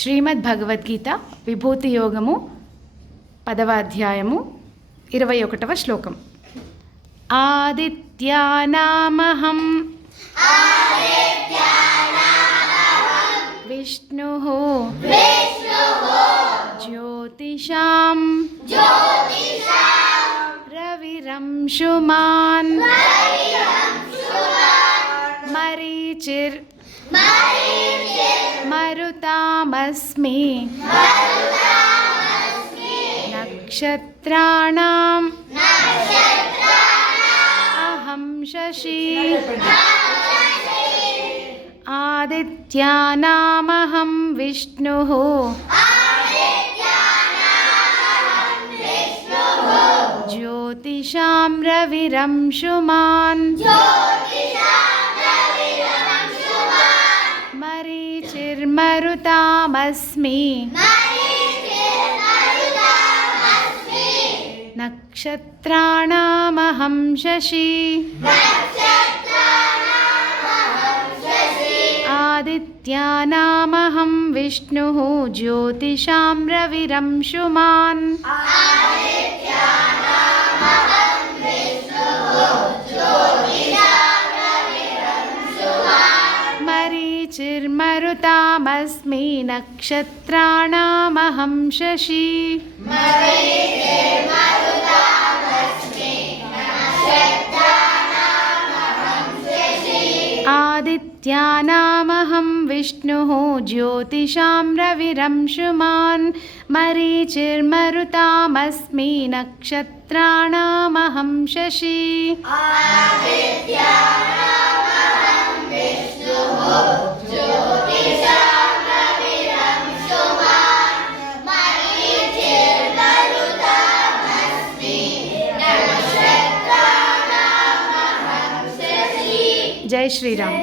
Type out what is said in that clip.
శ్రీమద్ భగవద్గీత విభూతి యోగము 10వ అధ్యాయము 21వ శ్లోకం. ఆదిత్యానామహం విష్ణుః జ్యోతిషాం రవిరంశుమాన్ మరీచిర్ మరుతామస్మి నక్షత్రాణాం అహం శశి ఆదిత్యానామహం విష్ణుః జ్యోతిషాం రవిరంశుమాన్ మరీచిర్మరుతామస్మి నక్షత్రాణామహం శశి ఆదిత్యానామహం విష్ణుః జ్యోతిషాం రవిరంశుమాన్ మరీచిర్మరుతామస్మి నక్షత్రాణామహం శశి ఆదిత్యానామహం విష్ణుః జ్యోతిషాం రవిరంశుమాన్ మరీచిర్మరుతామస్మి నక్షత్రాణామహం శశి జై శ్రీరామ్.